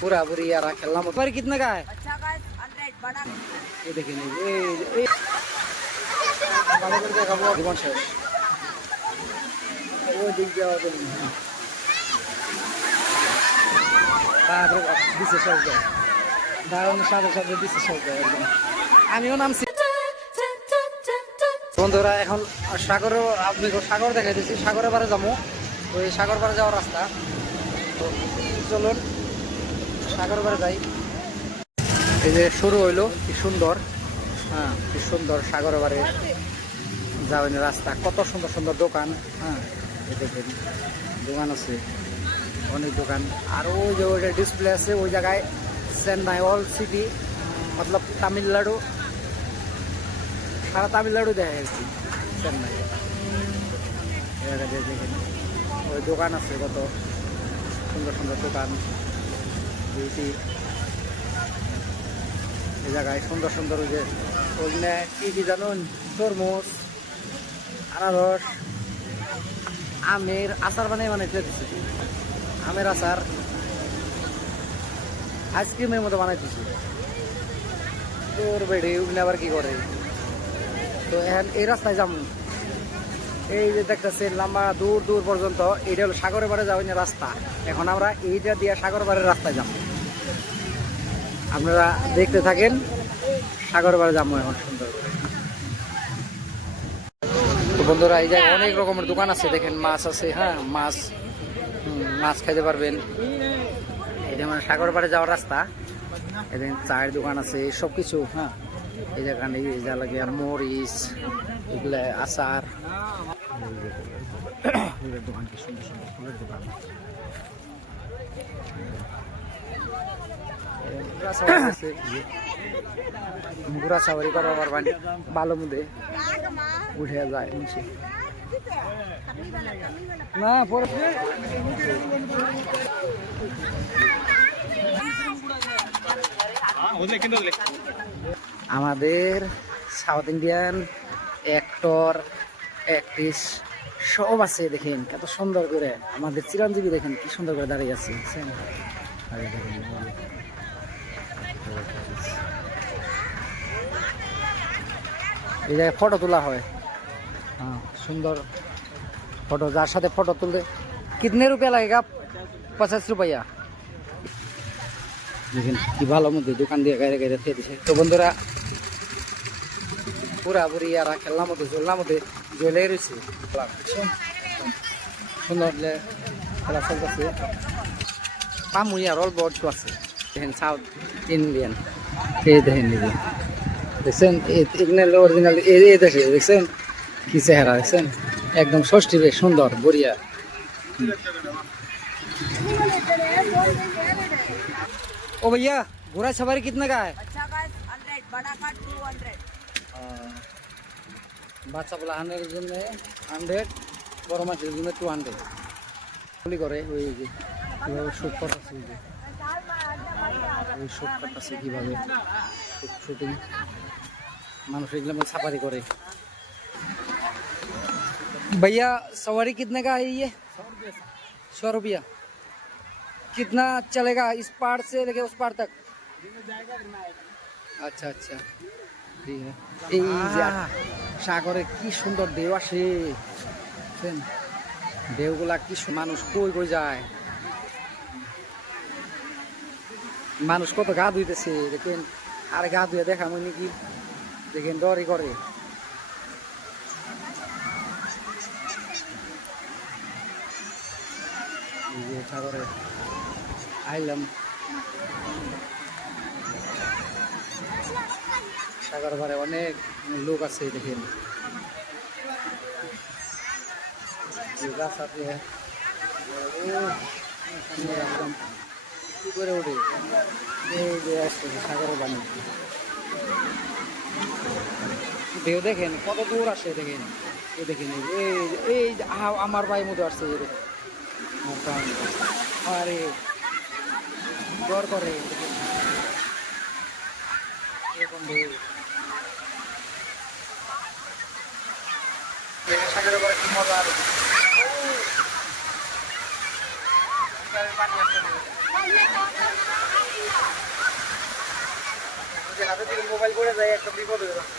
पूरा पूरी यार खेलना पर कितने का है? अच्छा का 100 बड़ा ये देखिए ये बड़ा कर देखा वो जीवन शेष वो दिख गया तो बाप रे बाप दिसे সব যায় দারুণ সাথে সাথে দিছে সব যায় একদম আমিও নামছি বন্ধুরা এখন সাগরে আপনি সাগর দেখাই দিচ্ছি সাগরের পারে যাবো ওই সাগর পারে যাওয়ার রাস্তা তো চলুন সাগর পারে যাই এই যে শুরু হইলো কি সুন্দর হ্যাঁ কি সুন্দর সাগরের পারে যাওয়ার রাস্তা কত সুন্দর সুন্দর দোকান হ্যাঁ এই দেখেন দোকান আছে অনেক দোকান আর ওই যে ওইটা ডিসপ্লে আছে ওই জায়গায় চেন্নাই অল সিটি মতলব তামিলনাড়ু সারা তামিলনাড়ু দেখা যাচ্ছে চেন্নাই দেখেন ওই দোকান আছে কত সুন্দর সুন্দর দোকান বিউটি এই জায়গায় সুন্দর সুন্দর ওই যে ওইখানে কি জানুন তরমুজ আনারস আমের আচার বানাইতে দিচ্ছে আমের আচার আইসক্রিমের মতো বানাইতেছি তোর বেড়ে ওগুলো আবার কি করে তো এখন এই রাস্তায় যাবো এই যে দেখতেছে লম্বা দূর দূর পর্যন্ত এইটা হলো সাগরের পাড়ে যাওয়ার রাস্তা এখন আমরা এইটা দিয়ে সাগর পাড়ের রাস্তায় যাবো আপনারা দেখতে থাকেন সাগরের পাড়ে যাবো এখন সুন্দর করে তো বন্ধুরা এই জায়গায় অনেক রকমের দোকান আছে দেখেন মাছ আছে হ্যাঁ মাছ খাইতে পারবেন এটা মানে সাগর পাড়ে যাওয়ার রাস্তা এখানে চায়ের দোকান আছে সব কিছু হ্যাঁ এই জায়গায় এই যা লাগে মরিচ এগুলা আচার দোকান কি সুন্দর সুন্দর ফুলের দোকান ঘোরা সাওয়ারি করা পারবেন ভালো মধ্যে উঠে যায় নিচে না আমাদের সাউথ ইন্ডিয়ান অ্যাক্টর অ্যাক্ট্রেস সব আছে দেখেন কত সুন্দর করে আমাদের চিরঞ্জীবী দেখেন কি সুন্দর করে দাঁড়িয়ে আছে এই জায়গায় ফটো তোলা হয় হ্যাঁ সুন্দর ফটো যার সাথে ফটো তুলতে कितने रुपया लगेगा 50 रुपया দেখেন কি ভালো মধ্যে দোকান দিয়ে গাড়ি গাড়ি খেয়ে দিছে তো বন্ধুরা পুরা পুরি আর খেলনার মধ্যে ঝোলনার মধ্যে জ্বলে রয়েছে সুন্দর খেলা চলতেছে পামুই আর অল্প অল্প আছে দেখেন সাউথ ইন্ডিয়ান এই দেখেন নিজে দেখছেন এখানে অরিজিনাল এই দেশে দেখছেন কি চেহারা দেখছেন একদম ষষ্ঠী বেশ সুন্দর বড়িয়া ओ भैया घोड़ा सवारी कितने का है? अच्छा का 100 बड़ा का 200 বাচ্চা বলা 100 জন্য 100 বড় মাছের জন্য 200 গুলি করে ওই যে কিভাবে শুট করতেছে ওই শুট করতেছে কিভাবে শুটিং মানুষ এগুলো সাফারি করে भैया सवारी कितने का है ये 100 रुपया कितना चलेगा इस पार से लेके उस पार तक अच्छा अच्छा ठीक है এই যে সাগরে কি সুন্দর ঢেউ আসে ঢেউগুলা কি মানুষ কই কই যায় মানুষ কত গা ধুইতেছে দেখেন আর গা ধুয়ে দেখা মনে কি দেখেন ডরি করে এই যে সাগরে আইলাম সাগর পারে অনেক লোক আছে দেখেন গাছ আছে একদম কি করে ওঠে এই যে আসছে সাগরের পানি ঢেউ দেখেন কত দূর আসে দেখেন এই দেখেন এই আমার ভাই মতো আসছে আরে ডর করে এরকম ঢেউ সাগরের পরে কি মজা আর পানি আসছে যদি হাতে থেকে মোবাইল করে যায় একটা বিপদ হয়ে যাবে।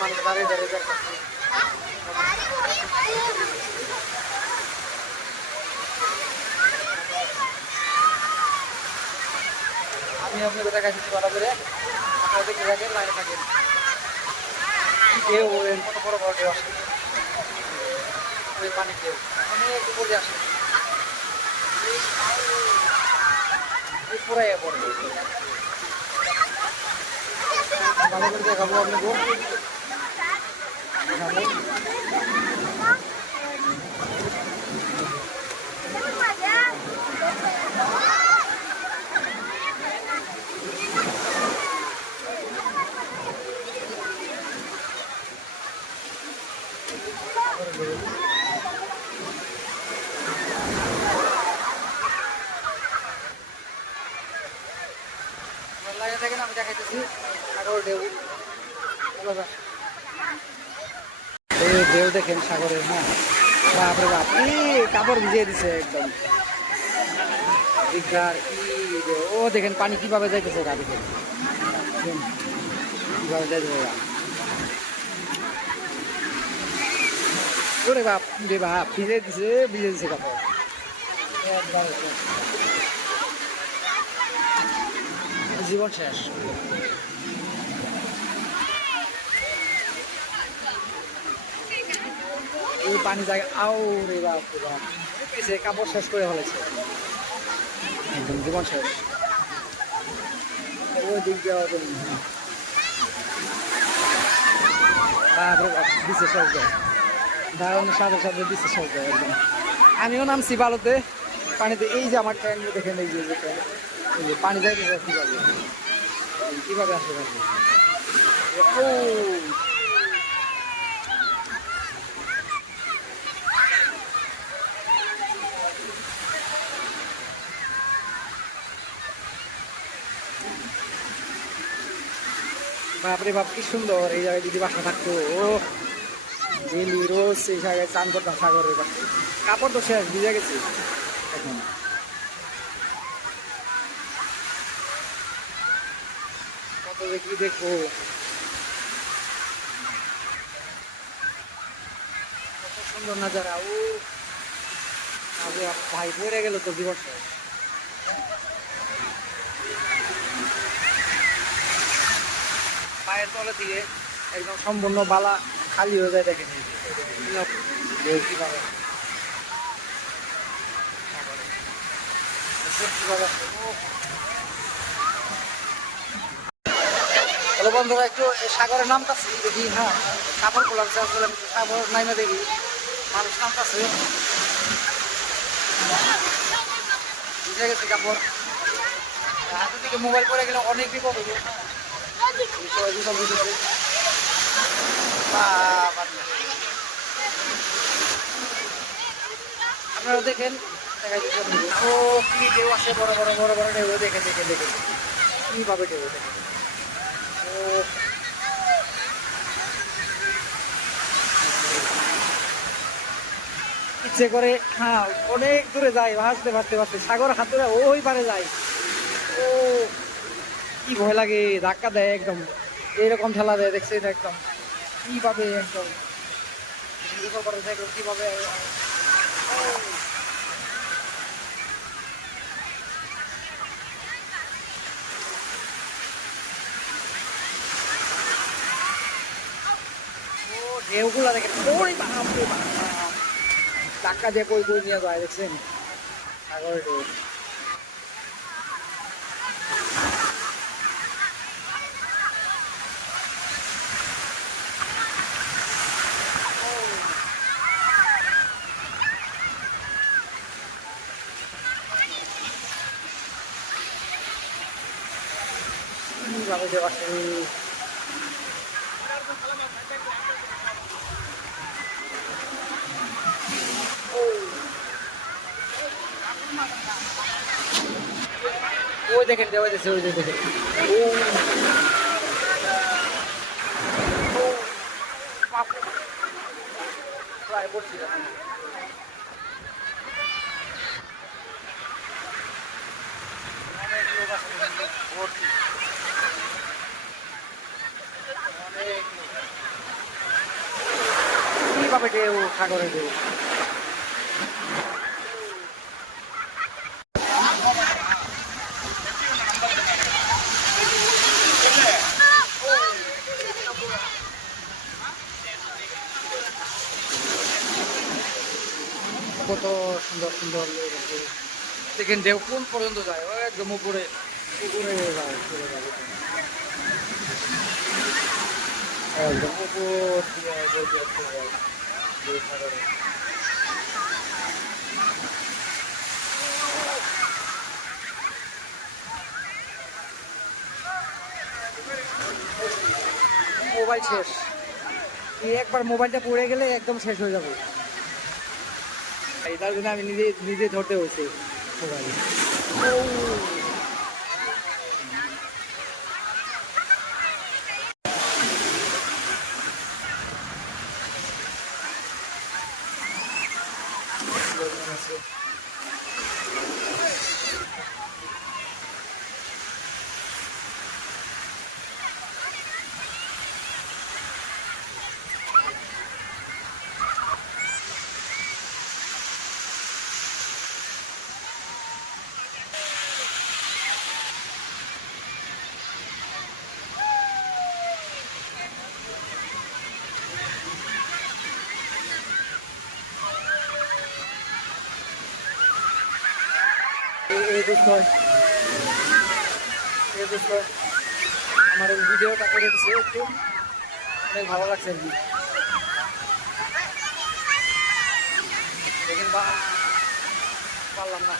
মানুষ দাঁড়িয়ে দাঁড়িয়ে দেখতেছে। আমি আপনাকে দেখাচ্ছি ভালো করে, আপনারা দেখে থাকেন, লাইনে থাকেন। ঢেউ কত বড় বড় ঢেউ আসে, ওই পানির ঢেউ অনেক উপরে আসে, পুরাই পড়ে। ভালো করে দেখাবো আপনাকে, দেখাবো। লাগে থাকে না, আমি দেখাইতেছি সাগর ঢেউ। এই ঢেউ দেখেন সাগরের, হ্যাঁ বাপরে বাপ, কাপড় ভিজিয়ে দিছে একদম। ও দেখেন পানি কিভাবে যাইতেছে, গাড়িতে কিভাবে যাইতেছে। ওরে বাপ রে বাপ, ভিজে দিছে কাপড় একদম, জীবন শেষ। এই পানি জায়গা আও রে বাপ রে বাপ, কাপড় শেষ করে ফেলেছে একদম, জীবন শেষ। ওই দিক যাওয়া বাপ রে বাপ, দিচ্ছে শেষ দেয়, দাঁড়ানোর সাথে সাথে দিচ্ছে শেষ দেয় একদম। আমিও নামছি বালুতে পানিতে, এই যে আমার ট্যাঙ্ক দেখেন, এই যে পানি যাইতেছে কিভাবে, কিভাবে আসে ও বাপরে বাপ, কি সুন্দর। এই জায়গায় যদি বাসা থাকতো, ও ডেলি রোজ সেই জায়গায় চান করতাম সাগরের পাশে। কাপড় তো শেষ, ভিজে গেছে এখন। কত দেখি দেখবো, কত সুন্দর নাজারা। ও ভাই পড়ে গেল তো জীবন শেষ। পায়ের তলে দিয়ে একদম সম্পূর্ণ বালা খালি হয়ে যায়, দেখেন কিভাবে হ্যালো বন্ধুরা, একটু সাগরের নামটা দেখি। হ্যাঁ, কাপড় গুলো সাগর নাইমে দেখি, মানুষ নামটাছে, বুঝে গেছে কাপড়। হাতে থেকে মোবাইল করে গেলে অনেক বিপদ হইব। আপনারা দেখেন, ও কি ঢেউ আছে, বড় বড় বড় বড় ঢেউ, দেখে দেখে দেখে কিভাবে ঢেউ দেখে। ও ইচ্ছে করে, হ্যাঁ অনেক দূরে যায়, ভাসতে ভাসতে ভাসতে সাগর হাতে ওই পারে যায়। ও কি ভয় লাগে, ধাক্কা দেয় একদম, এরকম ঠেলা দেয়, দেখছেন একদম কিভাবে একদম কিভাবে। ও ঢেউগুলা দেখেন, ওই বাপ রে বাপ, ধাক্কা দিয়ে কই কই নিয়ে যায়, দেখছেন সাগরের ঢেউ। কিভাবে যে আসে, ওই দেখেন দেওয়া যাচ্ছে, ওই দেখেন প্রায় পড়ছিল। চারপাশে ভর্তি অনেক কিভাবে ঢেউ সাগরে ঢেউ কত সুন্দর সুন্দর দেখেন ঢেউ কোন পর্যন্ত যায় ও একদম উপরে উপরে যায় উপরে যায় একদম উপর দিয়ে বইতে আসতে যায় ঢেউ সাগরে মোবাইল শেষ এই একবার মোবাইলটা পড়ে গেলে একদম শেষ হয়ে যাবে তার জন্য আমি নিজে নিজে ধরতে হয়েছে মোবাইল এই দোস্ত আমার এই ভিডিওটা করে দিচ্ছে একটু অনেক ভালো লাগছে আর কি দেখেন বা পারলাম না